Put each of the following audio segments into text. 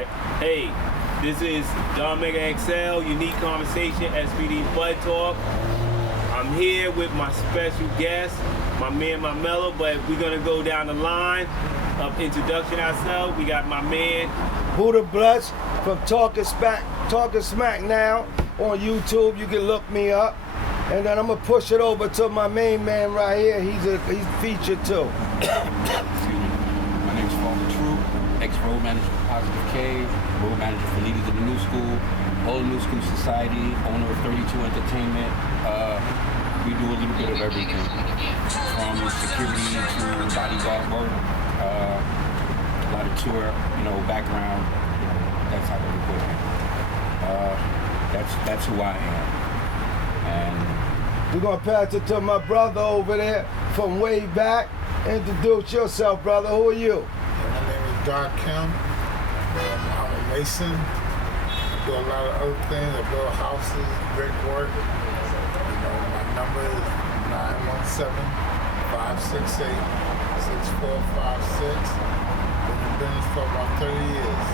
Alright. Hey, this is Don Mega XL, Unique Conversation, SPD Bud Talk. I'm here with my special guest, my man, my mellow, but we're gonna go down the line of introduction ourselves. We got my man Buddha Bless from Talking Smack now on YouTube. You can look me up. And then I'm gonna push it over to my main man right here. He's featured too. Excuse me. My name's Father True, ex-road manager for Positive K, road manager for Leaders of the New School, all the New School Society, owner of 32 Entertainment. We do a little bit of everything, from security to bodyguard work, a lot of tour, background. That's how we put it. That's who I am. And we're gonna pass it to my brother over there from way back. Introduce yourself, brother. Who are you? My name is Doc Kim. I'm a mason. I do a lot of other things. I build houses, brickwork. My number is 917-568-6456. Been in business for about 30 years.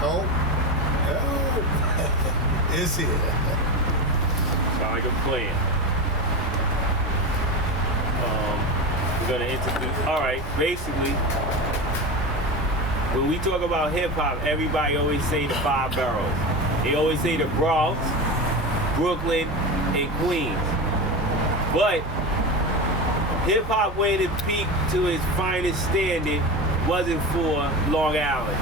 Help is here. Sound like a plan. We're gonna introduce. All right, basically, when we talk about hip hop, everybody always say the 5 boroughs. They always say the Bronx, Brooklyn, and Queens. But hip hop, when it peaked to its finest standard, wasn't for Long Island,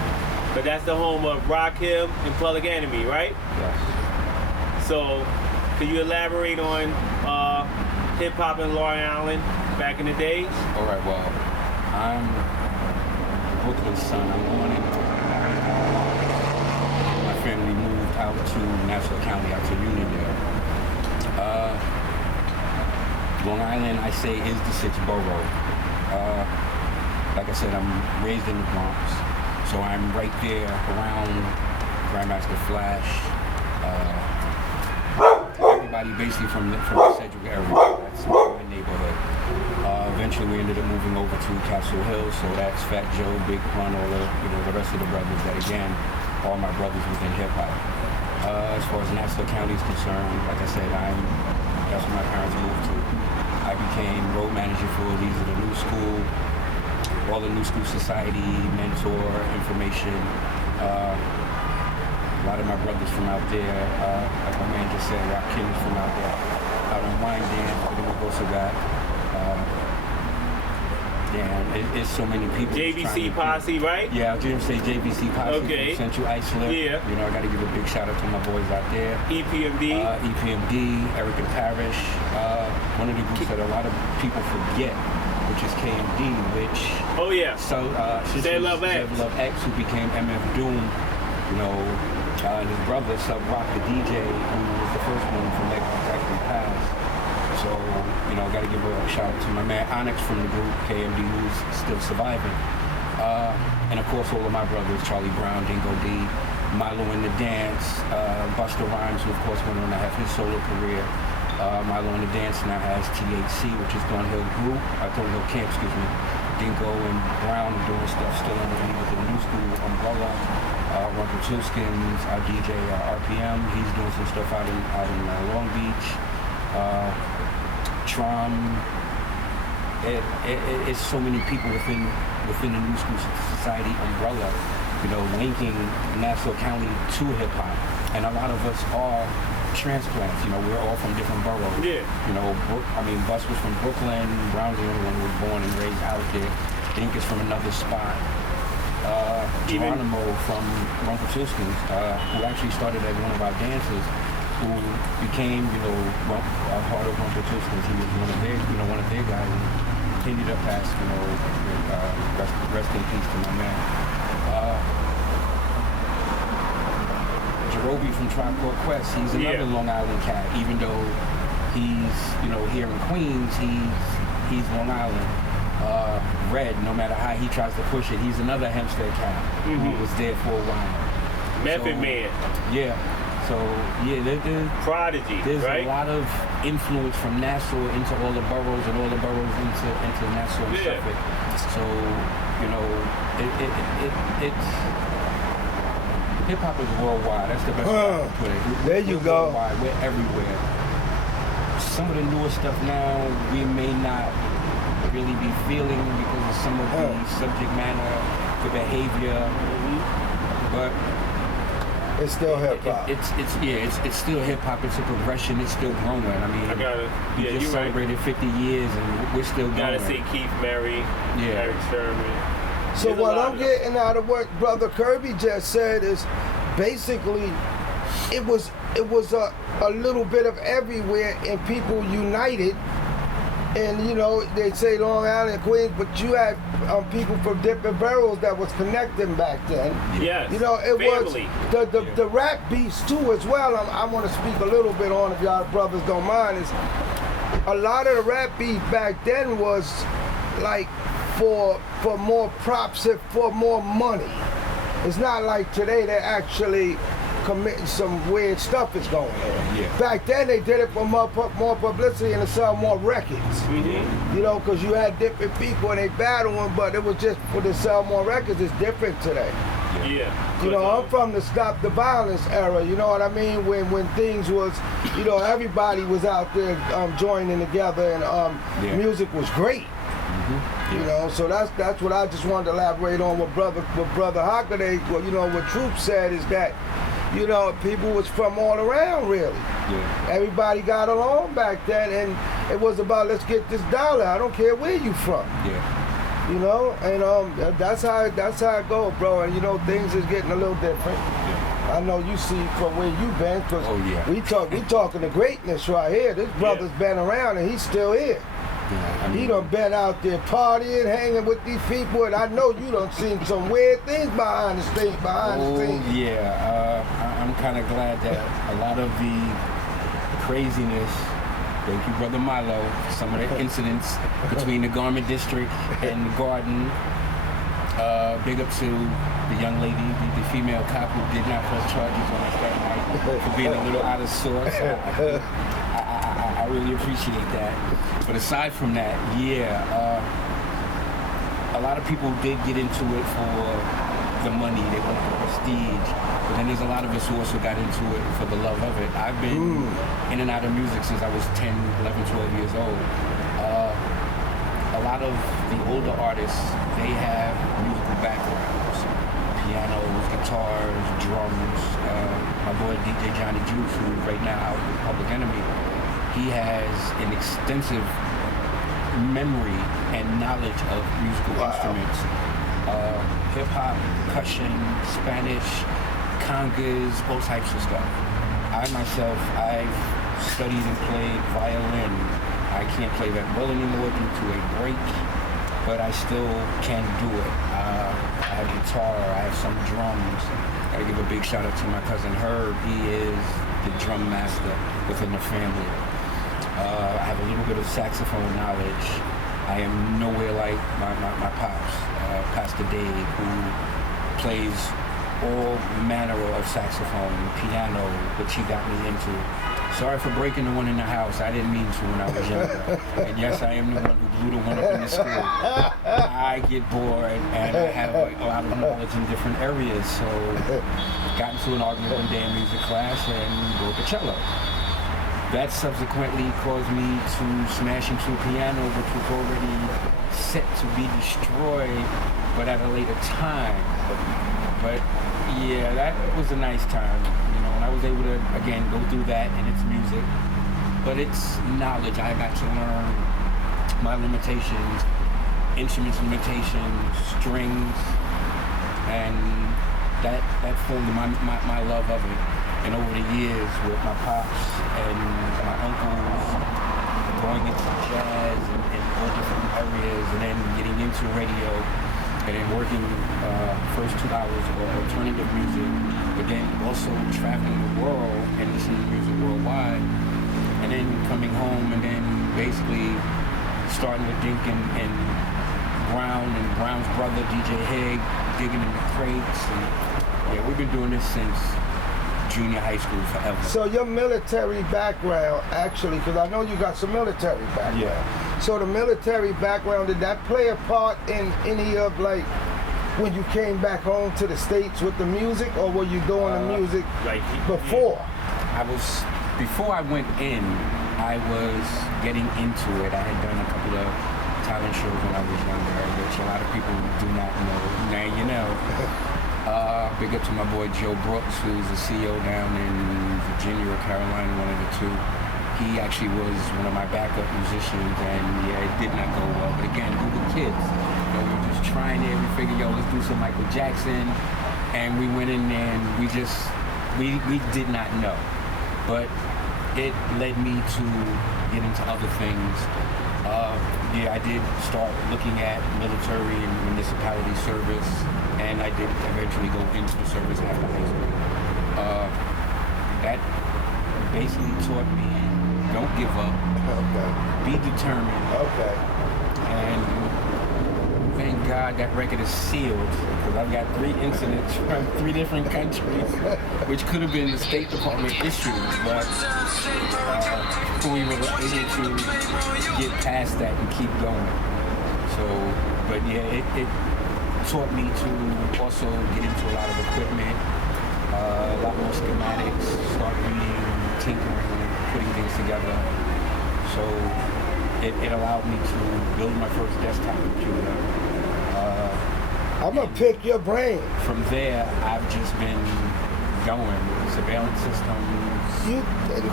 but that's the home of Rakim and Public Enemy, right? yes. So, can you elaborate on hip hop in Long Island back in the days? All right, well, I'm Brooklyn's son. I'm born in my family moved out to Nassau County, out to Uniondale. Long Island, I say, is the 6th borough. Like I said, I'm raised in the Bronx, so I'm right there around Grandmaster Flash. Everybody basically from the Sedgwick area. That's my neighborhood. Eventually, we ended up moving over to Castle Hill, so that's Fat Joe, Big Pun, all the rest of the brothers. That again, all my brothers within hip hop. As far as Nassau County is concerned, like I said, that's where my parents moved to. I became road manager for Leaders of the New School, all the New School Society, mentor, information. A lot of my brothers from out there, like my man just said, Rakim's from out there, out in Winedale, for the also got. It's so many people. JVC Posse, right? Yeah, I was going to say JVC Posse Okay. from Central Islip. Yeah. I got to give a big shout out to my boys out there. EPMD. EPMD, Eric and Parrish. One of the groups that a lot of people forget, which is KMD, which... Oh, yeah. So, Zed Love X. Zed Love X, who became MF Doom, and his brother, Sub Rock, the DJ, who was the first one from that actually passed. So, I got to give a shout out to my man Onyx from the group, KMD, who's still surviving. And of course, all of my brothers, Charlie Brown, Dingo D, Milo in the Dance, Busta Rhymes, who of course went on to have his solo career. Milo in the Dance now has THC, which is Thornhill Camp, excuse me. Dingo and Brown are doing stuff still underneath with the New School umbrella. Rumpelstiltskin's our DJ RPM, he's doing some stuff out in Long Beach. Trom, it's so many people within the New School Society umbrella, linking Nassau County to hip hop, and a lot of us are transplants. We're all from different boroughs. Yeah. Bus was from Brooklyn. Brown's the only one who was born and raised out there. Dink is from another spot. Geronimo from Rumpelstiltskin's, who actually started as one of our dancers, who became, a part of Rumpelstiltskin's. He was one of their guys, and continued up past, rest in peace to my man. Jerobi from Tribe Called Quest, he's another Long Island cat. Even though he's, here in Queens, he's Long Island. Red, no matter how he tries to push it, he's another Hempstead cat who was there for a while. Method Man. Yeah. So, there's Prodigy, there's right? a lot of influence from Nassau into all the boroughs and all the boroughs into Nassau and Suffolk. So, You know, it's hip hop is worldwide. That's the best way I can put it. There you We're go. Worldwide. We're everywhere. Some of the newer stuff now we may not really be feeling because of some of the subject matter, the behavior, but It's still hip hop. it's still hip hop. It's a progression. It's still growing. I mean, we just you're celebrated 50 years and we're still going. Gotta say Keith Murray, Eric Sherman. So There's a what lot I'm of getting out of what Brother Kirby just said is basically it was a little bit of everywhere and people united. And you know, they say Long Island, Queens, but you had people from different boroughs that was connecting back then. Yes. You know, it family. was the rap beats too as well. I want to speak a little bit on, if y'all brothers don't mind, is a lot of the rap beat back then was like for more props and for more money. It's not like today they're actually committing some weird stuff is going on. Yeah. Back then they did it for more publicity and to sell more records. Mm-hmm. You know, because you had different people and they battling, but it was just for to sell more records. It's different today. Yeah. You know, I'm from the Stop the Violence era, you know what I mean? When things was, you know, everybody was out there joining together and music was great. Mm-hmm. You know, so that's what I just wanted to elaborate on what Brother Hockaday, well, you know, what Troop said is that, you know, people was from all around really. Yeah. Everybody got along back then and it was about let's get this dollar. I don't care where you from. Yeah. You know, and that's how it goes, bro. And you know, things is getting a little different. Yeah. I know you see from where you been, cause we talking the greatness right here. This brother's been around and he's still here. Yeah, I mean, He done been out there partying, hanging with these people, and I know you done seen some weird things behind the scenes. I'm kind of glad that a lot of the craziness, thank you, Brother Milo, for some of the incidents between the Garment District and the Garden. Big up to the young lady, the female cop who did not press charges on us that night for being a little out of sorts. I really appreciate that. But aside from that, a lot of people did get into it for the money, they wanted the prestige. But then there's a lot of us who also got into it for the love of it. I've been in and out of music since I was 10, 11, 12 years old. A lot of the older artists, they have musical backgrounds. Pianos, guitars, drums. My boy DJ Johnny Juice, who right now out with Public Enemy, he has an extensive memory and knowledge of musical instruments. Hip-hop, percussion, Spanish, congas, all types of stuff. I've studied and played violin. I can't play that well anymore due to a break, but I still can do it. I have guitar, I have some drums. I gotta give a big shout out to my cousin Herb. He is the drum master within the family. I have a little bit of saxophone knowledge. I am nowhere like my pops, Pastor Dave, who plays all manner of saxophone, piano, which he got me into. Sorry for breaking the one in the house. I didn't mean to when I was younger. And yes, I am the one who blew the one up in the school. I get bored and I have a lot of knowledge in different areas. So got into an argument one day in music class and broke a cello. That subsequently caused me to smash into a piano, which was already set to be destroyed, but at a later time. But yeah, that was a nice time, you know, and I was able to, again, go through that, and it's music. But it's knowledge. I got to learn my limitations, instruments limitations, strings, and that formed my love of it. And over the years with my pops and my uncles going into jazz and all different areas, and then getting into radio and then working first 2 hours of alternative music, but then also traveling the world and listening to music worldwide, and then coming home and then basically starting with Dink and Brown and Brown's brother DJ Hig, digging in the crates. And yeah, we've been doing this since junior high school forever. So your military background, actually, because I know you got some military background. Yeah. So the military background, did that play a part in any of, like, when you came back home to the States with the music, or were you doing the music like before? Before I went in, I was getting into it. I had done a couple of talent shows when I was younger, which a lot of people do not know. Now you know. Big up to my boy Joe Brooks, who's the CEO down in Virginia or Carolina, one of the two. He actually was one of my backup musicians, and yeah, it did not go well. But again, we were kids. You know, we were just trying it. We figured, yo, let's do some Michael Jackson. And we went in there and we did not know. But it led me to get into other things. Yeah, I did start looking at military and municipality service, and I did eventually go into the service after high school. That basically taught me, don't give up, be determined, and thank God that record is sealed, because I've got 3 incidents from 3 different countries, which could have been the State Department issues, but we were able to get past that and keep going. So, but yeah, it taught me to also get into a lot of equipment, a lot more schematics, start reading, tinkering, putting things together. So it allowed me to build my first desktop computer. I'm gonna pick your brain. From there, I've just been going. Surveillance systems,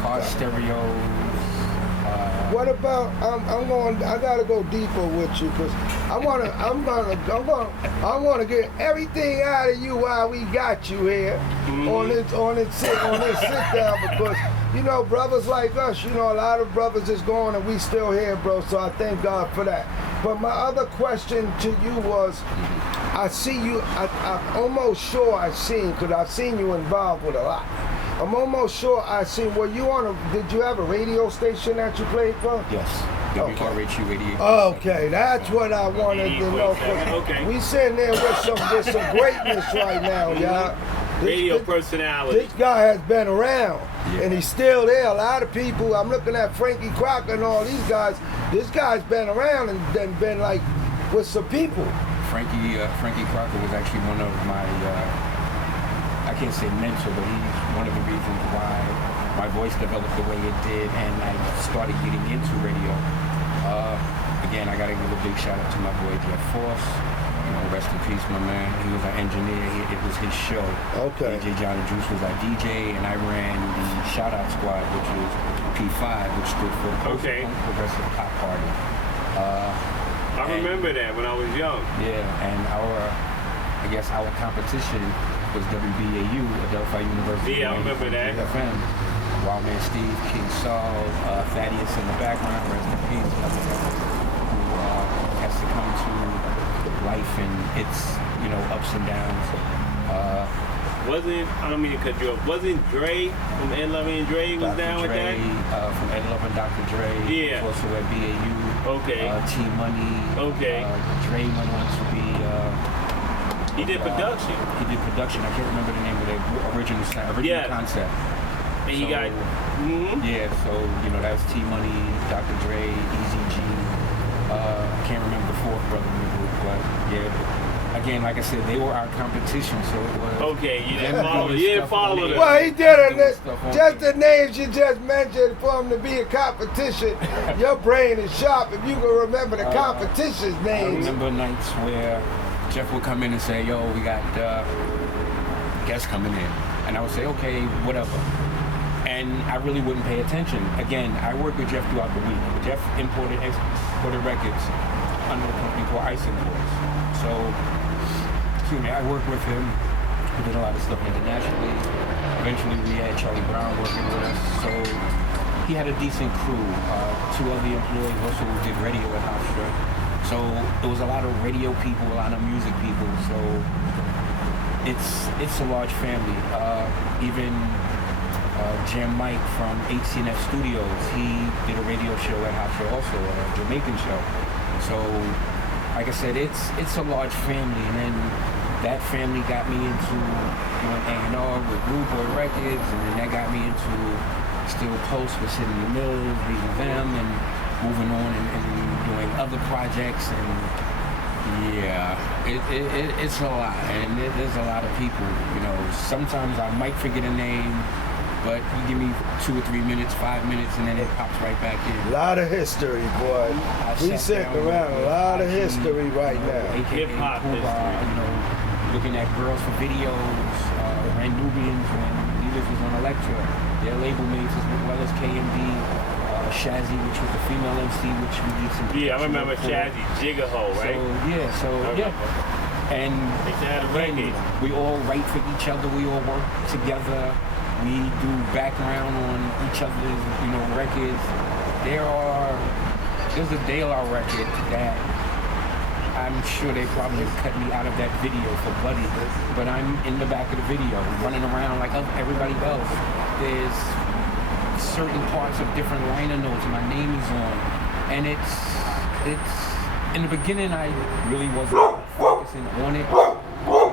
car stereos. What about? I gotta go deeper with you, because I wanna get everything out of you while we got you here on this sit down, because you know, brothers like us, you know, a lot of brothers is gone and we still here, bro. So I thank God for that. But my other question to you was, I see you. I'm almost sure I've seen, because I've seen you involved with a lot. I'm almost sure I seen. Were you did you have a radio station that you played for? Yes. WRHU 88. Okay, that's what I wanted to know. Okay. We sitting there with some greatness right now, y'all. Radio personality. This guy has been around, and he's still there. A lot of people, I'm looking at Frankie Crocker and all these guys. This guy's been around and then been like with some people. Frankie Crocker was actually one of my, I can't say mentor, but he's one of the reasons why my voice developed the way it did, and I started getting into radio. Again, I gotta give a big shout out to my boy Jeff Force. You know, rest in peace, my man. He was our engineer. It was his show. Okay. DJ Johnny Juice was our DJ, and I ran the Shout Out Squad, which was P5, which stood for Progressive Pop Party. I remember that when I was young. Yeah, and our competition was WBAU, Adelphi University. Yeah, I remember that. FM. Wild Man Steve, King Saul, Thaddeus in the background, rest in peace, who has to come to life and its, you know, ups and downs. I don't mean to cut you off. Wasn't Dre from Ed Lover and Dre was Dr. down with Dre, that? From Ed Lover and Dr. Dre. Yeah. Was also at BAU. Okay. T Money. Okay. Dre went on to be. He did production. He did production. I can't remember the name of the original concept. And he got. Yeah, so, you know, that was T Money, Dr. Dre, Easy G. I can't remember the fourth brother in the group, but yeah. Again, like I said, they were our competition, so it was. Okay, you didn't follow them. Well, he did it. Just the names you just mentioned for him to be a competition. Your brain is sharp if you can remember the competition's names. I remember nights where Jeff would come in and say, yo, we got guests coming in. And I would say, okay, whatever. And I really wouldn't pay attention. Again, I worked with Jeff throughout the week. Jeff imported, exported records under a company called Ice Imports. So, I worked with him. We did a lot of stuff internationally. Eventually, we had Charlie Brown working with us. So, he had a decent crew. 2 other employees also did radio at Hofstra. So, it was a lot of radio people, a lot of music people. So, it's a large family. Even Jam Mike from HCNF Studios, he did a radio show at Hofstra also, a Jamaican show. So, like I said, it's a large family. And then that family got me into doing A&R with Rude Boy Records, and then that got me into Still Post with Sitting in the Mills, reading them, and moving on and doing other projects. And yeah, it's a lot, and there's a lot of people. You know, sometimes I might forget a name, but you give me 2 or 3 minutes, 5 minutes, and then it pops right back in. A lot of history, boy. We sitting around a lot of history right now. Hip-hop history. You know, looking at Girls for Videos, Ran Nubians when Leaders was on Electra. Their label mates as well as KMD, Shazzy, which was the female MC, which we did some. Yeah, I remember Shazzy, Jiggaho, right? And we all write for each other. We all work together. We do background on each other's, you know, records. There's a De La record that I'm sure they probably cut me out of that video for Buddy, but I'm in the back of the video, running around like everybody else. There's certain parts of different liner notes my name is on, and it's in the beginning I really wasn't focusing on it.